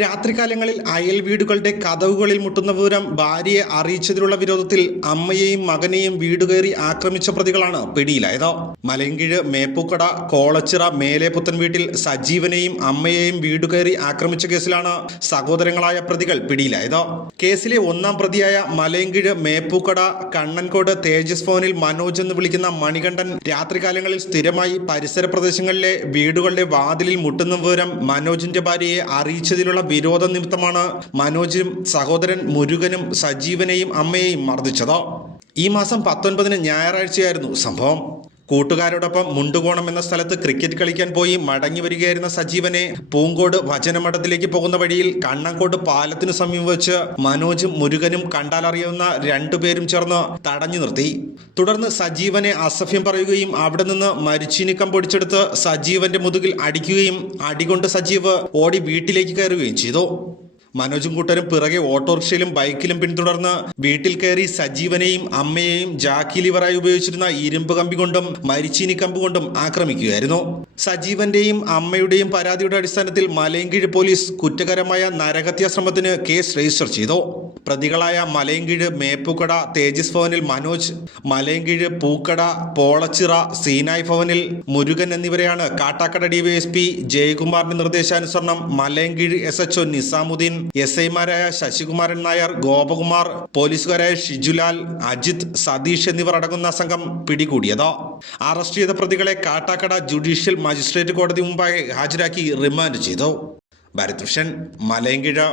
രാത്രികാലങ്ങളിൽ അയൽ വീടുകളുടെ കതവുകളിൽ മുട്ടുന്ന വിവരം ഭാര്യയെ അറിയിച്ചതിലുള്ള വിരോധത്തിൽ അമ്മയെയും മകനെയും വീടുകയറി ആക്രമിച്ച പ്രതികളാണ് പിടിയിലായത്. മലയൻകീഴ് മേപ്പൂക്കട കോളച്ചിറ മേലേപുത്തൻ വീട്ടിൽ സജീവനെയും അമ്മയെയും വീടുകയറി ആക്രമിച്ച കേസിലാണ് സഹോദരങ്ങളായ പ്രതികൾ പിടിയിലായത്. കേസിലെ ഒന്നാം പ്രതിയായ മലയൻകീഴ് മേപ്പൂക്കട കണ്ണൻകോട് തേജസ് ഭവനിൽ മനോജ് എന്ന് വിളിക്കുന്ന മണികണ്ഠൻ രാത്രികാലങ്ങളിൽ സ്ഥിരമായി പരിസര പ്രദേശങ്ങളിലെ വീടുകളുടെ വാതിലിൽ മുട്ടുന്ന വിവരം മനോജിന്റെ ഭാര്യയെ അറിയിച്ചതിലുള്ള വിരോധ നിമിത്തമാണ് മനോജും സഹോദരൻ മുരുകനും സജീവനെയും അമ്മയെയും മർദ്ദിച്ചത്. ഈ മാസം 19 ഞായറാഴ്ചയായിരുന്നു സംഭവം. കൂട്ടുകാരോടൊപ്പം മുണ്ടുകോണം എന്ന സ്ഥലത്ത് ക്രിക്കറ്റ് കളിക്കാൻ പോയി മടങ്ങി വരികയായിരുന്ന സജീവനെ പൂങ്കോട് വചനമഠത്തിലേക്ക് പോകുന്ന വഴിയിൽ കണ്ണങ്കോട് പാലത്തിനു സമീപം വെച്ച് മനോജും മുരുകനും കണ്ടാലറിയാവുന്ന രണ്ടുപേരും ചേർന്ന് തടഞ്ഞു നിർത്തി. തുടർന്ന് സജീവനെ അസഭ്യം പറയുകയും അവിടെ നിന്ന് മരിച്ചീനി കമ്പൊടിച്ചെടുത്ത് സജീവന്റെ മുതുകിൽ അടിക്കുകയും അടികൊണ്ട് സജീവ് ഓടി വീട്ടിലേക്ക് കയറുകയും ചെയ്തു. മനോജും കൂട്ടരും പിറകെ ഓട്ടോറിക്ഷയിലും ബൈക്കിലും പിന്തുടർന്ന് വീട്ടിൽ കയറി സജീവനെയും അമ്മയെയും ജാക്കി ലിവറായി ഉപയോഗിച്ചിരുന്ന ഇരുമ്പ് കമ്പി കൊണ്ടും മരിച്ചീനി കമ്പ് കൊണ്ടും ആക്രമിക്കുകയായിരുന്നു. സജീവന്റെയും അമ്മയുടെയും പരാതിയുടെ അടിസ്ഥാനത്തിൽ മലയൻകീഴ് പോലീസ് കുറ്റകരമായ നരഹത്യാശ്രമത്തിന് കേസ് രജിസ്റ്റർ ചെയ്തു. പ്രതികളായ മലയൻകീഴ് മേപ്പൂക്കട തേജസ് ഭവനിൽ മനോജ്, മലയൻകീഴ് പൂക്കട പോളച്ചിറ സീനായ് ഭവനിൽ മുരുകൻ എന്നിവരെയാണ് കാട്ടാക്കട ഡിവൈഎസ്പി ജയകുമാറിന്റെ നിർദ്ദേശാനുസരണം മലയൻകീഴ് SHO നിസാമുദ്ദീൻ, SIമാരായ ശശികുമാരൻ നായർ, ഗോപകുമാർ, പോലീസുകാരായ ഷിജുലാൽ, അജിത്, സതീഷ് എന്നിവർ അടങ്ങുന്ന സംഘം പിടികൂടിയത്. അറസ്റ്റ് ചെയ്ത പ്രതികളെ കാട്ടാക്കട ജുഡീഷ്യൽ മജിസ്ട്രേറ്റ് കോടതി മുമ്പായി ഹാജരാക്കി റിമാൻഡ് ചെയ്തു. ഭാരത് വിഷൻ, മലയൻകീഴ്.